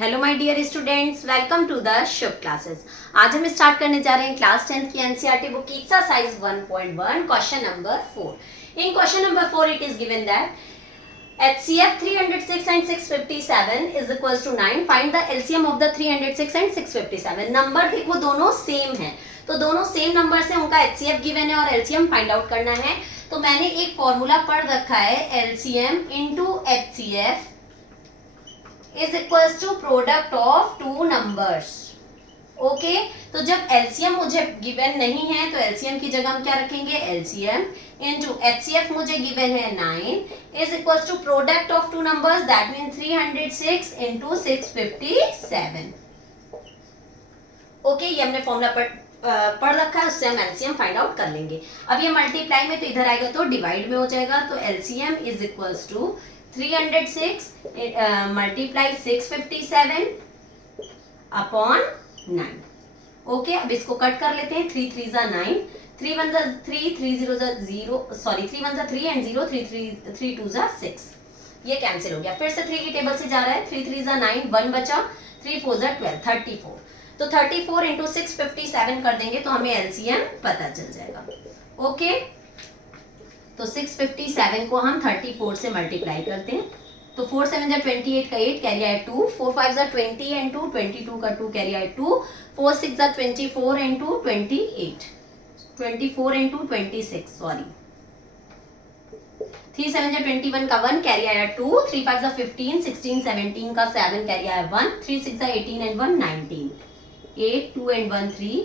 Hello my dear students, welcome to the Shubh classes. आज हम start करने जा रहे हैं क्लास 10th की एनसीईआरटी बुक की exercise 1.1 question number 4। In question number 4 it is given that HCF 306 and 657 is equals to 9. Find the LCM of the 306 and 657. Number देखो दोनों सेम है, तो दोनों सेम नंबर से उनका HCF गिवन है और LCM फाइंड आउट करना है। तो मैंने एक फॉर्मूला पढ़ रखा है, LCM into HCF is equals to product of two numbers. Okay तो जब LCM मुझे गिवन नहीं है तो LCM की जगह हम क्या रखेंगे, LCM into HCF मुझे गिवन है 9 is equals to product of two numbers, that means 306 into 657. Okay ये हमने फॉर्मूला पढ़ रखा है, उससे हम LCM फाइंड आउट कर लेंगे। अब ये मल्टीप्लाई में तो इधर आएगा तो डिवाइड में हो जाएगा, तो LCM is equals to 306 multiply 657 upon 9। Okay अब इसको कट कर लेते हैं, 3 3 जा 9, 3 1 जा 3, 3 0 जा 0, सॉरी 3 1 जा 3 एंड 0, 3 2 जा 6, ये कैंसिल हो गया। फिर से 3 की टेबल से जा रहा है, 3 3 जा 9, 1 बचा, 3 4 जा 12, 34। तो 34 इंटू 657 कर देंगे तो हमें LCM पता चल जाएगा। ओके तो 657 को हम 34 से मल्टीप्लाई करते हैं, तो 4 7 जा 28 का 8 कैरी आया 2, 4 5 जा 20 एंड 2, 22 का 2 कैरी आया 2, 4 6 जा 24 एंड 2 28, 24 एंड 2 26, सॉरी 3 7 जा 21 का 1 कैरी आया 2, 3 5 जा 15, 16 17 का 7 कैरी आया 1, 3 6 जा 18 एंड 1 19, 8 2 एंड 1 3,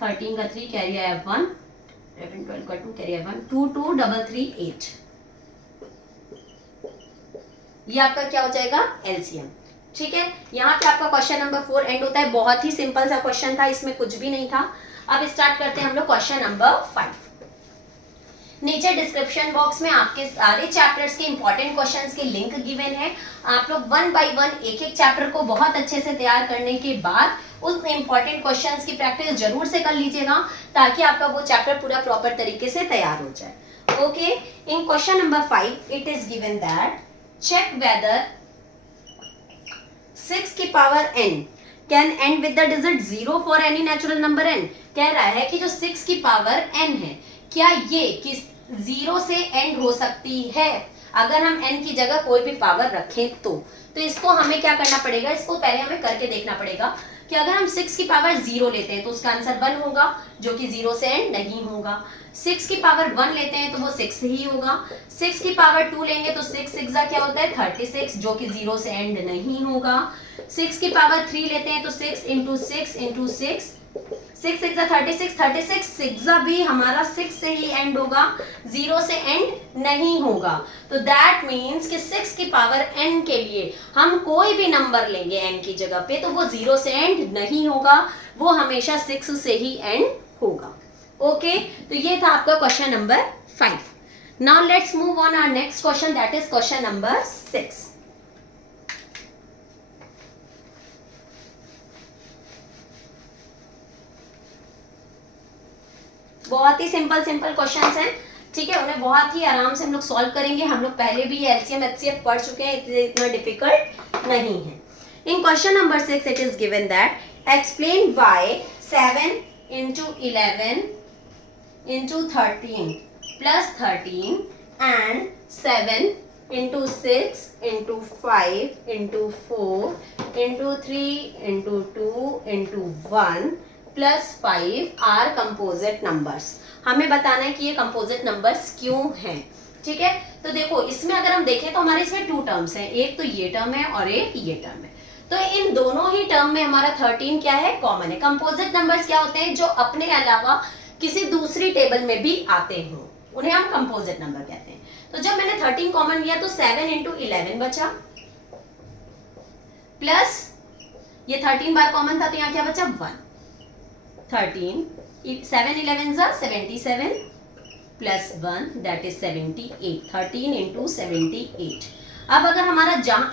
13 का 3 कैरी आया 1, 11 12 का 2 कैरी आया 1, 2 2 3 3 8। ये आपका क्या हो जाएगा, LCM। ठीक है, यहाँ पे आपका क्वेश्चन नंबर 4 एंड होता है। बहुत ही सिंपल सा क्वेश्चन था, इसमें कुछ भी नहीं था। अब स्टार्ट करते हैं हम लोग क्वेश्चन नंबर 5। नीचे डिस्क्रिप्शन बॉक्स में आपके सारे चैप्टर्स के इंपॉर्टेंट क्वेश्चंस के लिंक गिवन है। आप लोग 1 बाय 1 एक एक चैप्टर को बहुत अच्छे से तैयार करने के बाद उस इंपॉर्टेंट क्वेश्चंस की प्रैक्टिस जरूर से कर लीजिएगा, ताकि आपका वो चैप्टर पूरा प्रॉपर तरीके से तैयार हो जाए। Okay in question number 5 it is given that check whether 6 की power n can end with the digit 0 for any natural number n। कह रहा है कि जो 6 की पावर n है, क्या ये किस 0 से एंड हो सकती है अगर हम n की जगह कोई भी पावर रखें तो इसको हमें क्या करना पड़ेगा, इसको पहले हमें करके देखना पड़ेगा कि अगर हम 6 की पावर 0 लेते हैं तो उसका आंसर 1 होगा, जो कि 0 से एंड नहीं होगा। 6 की पावर 1 लेते हैं तो वो 6 ही होगा। 6 की पावर 2 लेंगे तो 6 6 क्या होता है 36, जो कि 0 से एंड नहीं होगा। 6 की पावर 3 लेते हैं तो 6 इंटू 6 इंटू 6, 6 6 36, 36 6 भी हमारा 6 से ही एंड होगा, 0 से एंड नहीं होगा। तो दैट मीन्स कि 6 की पावर n के लिए हम कोई भी नंबर लेंगे n की जगह पे तो वो 0 से एंड नहीं होगा, वो हमेशा 6 से ही एंड होगा। ओके तो ये था आपका question number 5। Now let's move on our next question, that is question number 6। बहुत ही सिंपल क्वेश्चंस हैं, ठीक है, उन्हें बहुत ही आराम से हम लोग सॉल्व करेंगे। हम लोग पहले भी LCM HCF पढ़ चुके हैं, इतना डिफिकल्ट नहीं है। In question number 6 it is given that explain why 7 into 11 into 13 plus 13 and 7 into 6 into 5 into 4 into 3 into 2 into 1 plus 5 are composite numbers. हमें बताना है कि ये कंपोजिट नंबर्स क्यों हैं। ठीक है, तो देखो इसमें अगर हम देखें तो हमारे इसमें 2 टर्म्स हैं, एक तो ये टर्म है और एक ये टर्म है। तो इन दोनों ही टर्म में हमारा 13 क्या है, कॉमन है। कंपोजिट नंबर्स क्या होते हैं, जो अपने अलावा किसी दूसरी टेबल में भी आते हो, उन्हें हम कंपोजिट नंबर कहते हैं। तो जब मैंने 13 कॉमन लिया तो 7 इंटू 11 बचा, प्लस ये 13 बार कॉमन था तो यहाँ क्या बचा 1, 13 7 11 77 प्लस 1 दैट इज 78, 13 इंटू 78। अब अगर हमारा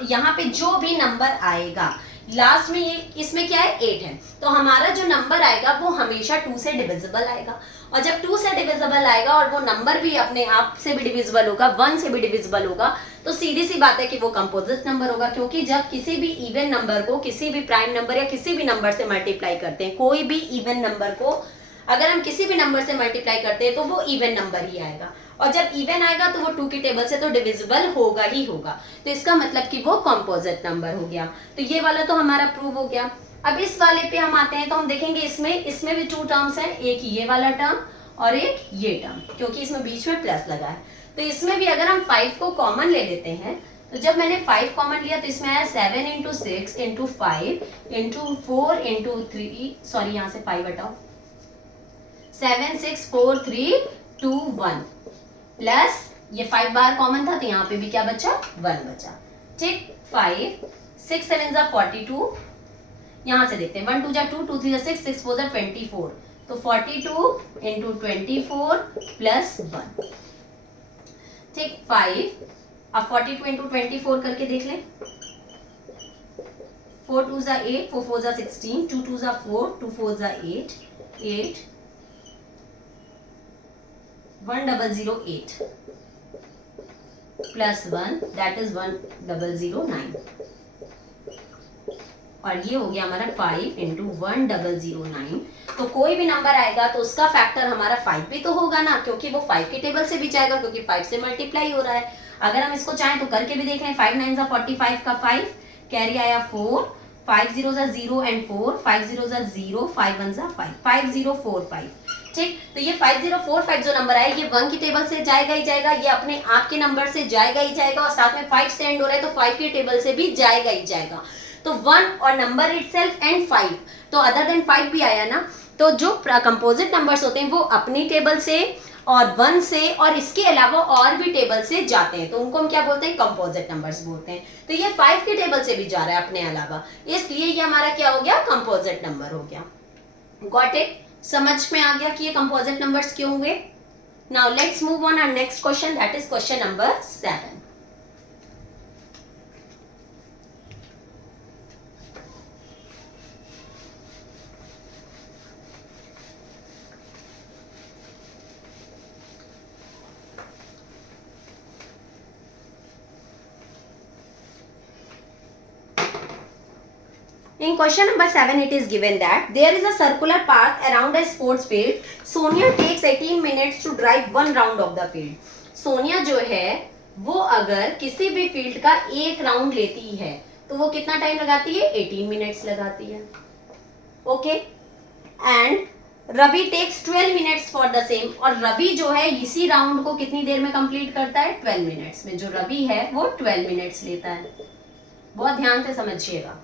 यहाँ पे जो भी नंबर आएगा लास्ट में, ये इसमें क्या है 8 है, तो हमारा जो नंबर आएगा वो हमेशा 2 से डिविजिबल आएगा। और जब 2 से डिविजिबल आएगा और वो नंबर भी अपने आप से भी डिविजिबल होगा, 1 से भी डिविजिबल होगा, तो सीधी सी बात है कि वो कंपोजिट नंबर होगा, क्योंकि जब किसी भी इवन नंबर को किसी भी प्राइम नंबर या किसी भी नंबर से मल्टीप्लाई करते हैं, कोई भी इवन नंबर को अगर हम किसी भी नंबर से मल्टीप्लाई करते हैं तो वो इवन नंबर ही आएगा, और जब इवन आएगा तो वो 2 की टेबल से तो डिविजिबल होगा ही होगा, तो इसका मतलब कि वो कंपोजिट नंबर हो गया। तो ये वाला तो हमारा प्रूव हो गया। अब इस वाले पे हम आते हैं तो हम देखेंगे इसमें भी 2 टर्म्स हैं, एक ये वाला टर्म और एक ये टर्म, क्योंकि इसमें बीच में प्लस लगा है। तो इसमें भी अगर हम 5 को कॉमन ले लेते हैं, तो जब मैंने 5 कॉमन लिया तो इसमें आया 7 into 6 into 5 into 4 into 3, sorry यहाँ से 5 हटाओ, 7 6 4 3 2 1 प्लस ये 5 बार कॉमन था तो यहाँ पे भी क्या बचा, 1 बचा। ठीक, 5 6 7 जा 42, यहाँ से देखते हैं 1 2 जा 2 2 3 जा 6 6 4 जा 24, तो 42 इंटू 24 प्लस 1। ठीक, 5, अब 42 इंटू 24 करके देख लें, 4 2 जा 8 4 4 जा 16 2 2 जा 4 2 4 जा 8 8 1008 प्लस 1 दैट इज 1009, और ये हो गया हमारा 5 इंटू 1009। तो कोई भी नंबर आएगा तो उसका फैक्टर हमारा 5 भी तो होगा ना, क्योंकि वो 5 की टेबल से भी जाएगा, क्योंकि 5 से मल्टीप्लाई हो रहा है। अगर हम इसको चाहें तो करके भी देख लें, 5 9 जा 45 का 5 कैरी आया 4, 5 0 जा 0 एंड 4 5 0 जा 0 5 1 जा 5 5 0 4 5। ठीक, तो ये 5045 जो नंबर है ये 1 की टेबल से जाएगा ही जाएगा, ये अपने आप के नंबर से जाएगा ही जाएगा, और साथ में 5 से एंड हो रहा है तो 5 की टेबल से भी जाएगा ही जाएगा। तो 1 और नंबर इटसेल्फ एंड 5, तो अदर देन 5 भी आया ना, तो जो कंपोजिट नंबर्स होते हैं वो अपनी टेबल से और 1 से और इसके अलावा और भी टेबल से जाते हैं, तो उनको हम क्या बोलते हैं, कंपोजिट नंबर्स बोलते हैं। तो ये 5 की टेबल से भी जा रहा है अपने अलावा, इसलिए ये हमारा क्या हो गया, कंपोजिट नंबर हो गया। गॉट इट, समझ में आ गया कि ये कंपोजिट नंबर्स क्यों हुए। Now let's move on our next question, that is question number 7। In question number 7, it is given that there is a circular path around a sports field. Sonia takes 18 minutes to drive one round of the field. Sonia जो है वो अगर किसी भी field का एक round लेती है तो वो कितना टाइम लगाती है, 18 मिनट्स लगाती है। Okay, and Ravi takes 12 minutes for the same, और रवि जो है इसी राउंड को कितनी देर में कंप्लीट करता है, 12 मिनट्स में। जो रवि है वो 12 मिनट्स लेता है। बहुत ध्यान से समझिएगा।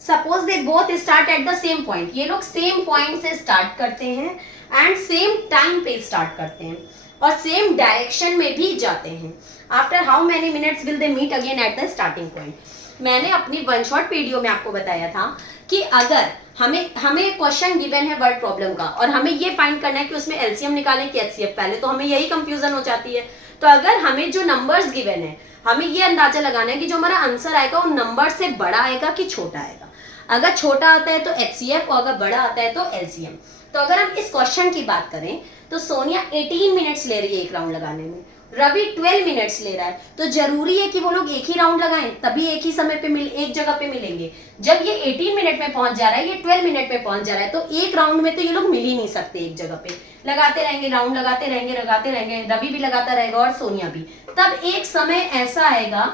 Suppose they both start at the same point, ये लोग सेम पॉइंट से स्टार्ट करते हैं एंड सेम टाइम पे स्टार्ट करते हैं और सेम डायरेक्शन में भी जाते हैं। After how many minutes will they meet again at the starting point. मैंने अपनी वन शॉट वीडियो में आपको बताया था कि अगर हमें क्वेश्चन गिवन है वर्ड प्रॉब्लम का और हमें ये फाइंड करना है कि उसमें एलसीएम निकालें कि एचसीएफ, पहले तो हमें यही कंफ्यूजन हो जाती है। तो अगर हमें जो नंबर्स गिवन है हमें ये अंदाजा लगाना है कि जो हमारा आंसर आएगा वो नंबर से बड़ा आएगा कि छोटा आएगा। अगर छोटा आता है तो एचसीएफ और अगर बड़ा आता है तो एलसीएम। तो अगर हम इस क्वेश्चन की बात करें तो सोनिया 18 मिनट्स ले रही है एक राउंड लगाने में, रवि 12 मिनट्स ले रहा है, तो जरूरी है कि वो लोग एक ही राउंड लगाएं तभी एक ही समय पे एक जगह पे मिलेंगे। जब ये 18 मिनट में पहुंच जा रहा है, ये 12 मिनट में पहुंच जा रहा है, तो एक राउंड में तो ये लोग मिल ही नहीं सकते। एक जगह पे लगाते रहेंगे, राउंड लगाते रहेंगे, रवि भी लगाता रहेगा और सोनिया भी। तब एक समय ऐसा आएगा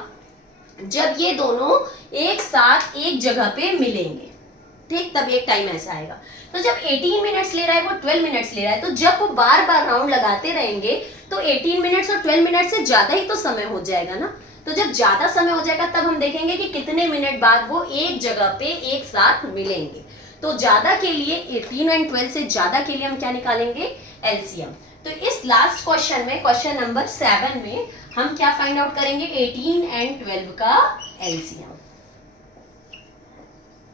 जब ये दोनों एक साथ एक जगह पे मिलेंगे। ठीक, तब एक टाइम ऐसा आएगा। तो जब 18 मिनट्स ले रहा है वो 12 मिनट्स ले रहा है, तो जब वो बार बार राउंड लगाते रहेंगे तो 18 मिनट्स और 12 मिनट से ज्यादा ही तो समय हो जाएगा ना। तो जब ज्यादा समय हो जाएगा तब हम देखेंगे कि कितने मिनट बाद वो एक जगह पे एक साथ मिलेंगे। तो ज्यादा के लिए 18 एंड 12 से ज्यादा के लिए हम क्या निकालेंगे, एलसीएम। तो इस लास्ट क्वेश्चन में, क्वेश्चन नंबर 7 में हम क्या फाइंड आउट करेंगे, 18 एंड 12 का एलसीएम।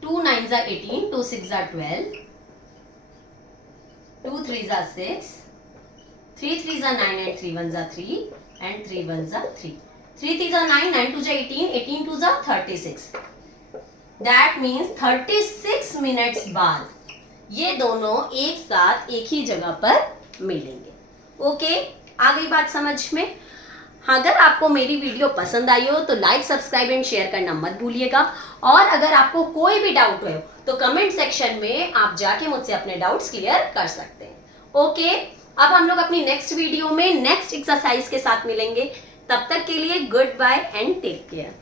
2 9 जा 18, 2 6 जा 12, 2 3 जा 6, 3 3 जा 9 एंड 3 1 जा 3 एंड 3 1 जा 3, 3 3 जा 9, 9 2 जा 18, 18 2 जा 36। दैट मीन्स 36 मिनट्स बाद ये दोनों एक साथ एक ही जगह पर मिलेंगे। ओके, आ गई बात समझ में। अगर आपको मेरी वीडियो पसंद आई हो तो लाइक, सब्सक्राइब एंड शेयर करना मत भूलिएगा। और अगर आपको कोई भी डाउट हो तो कमेंट सेक्शन में आप जाके मुझसे अपने डाउट्स क्लियर कर सकते हैं। ओके, अब हम लोग अपनी नेक्स्ट वीडियो में नेक्स्ट एक्सरसाइज के साथ मिलेंगे। तब तक के लिए goodbye and take care.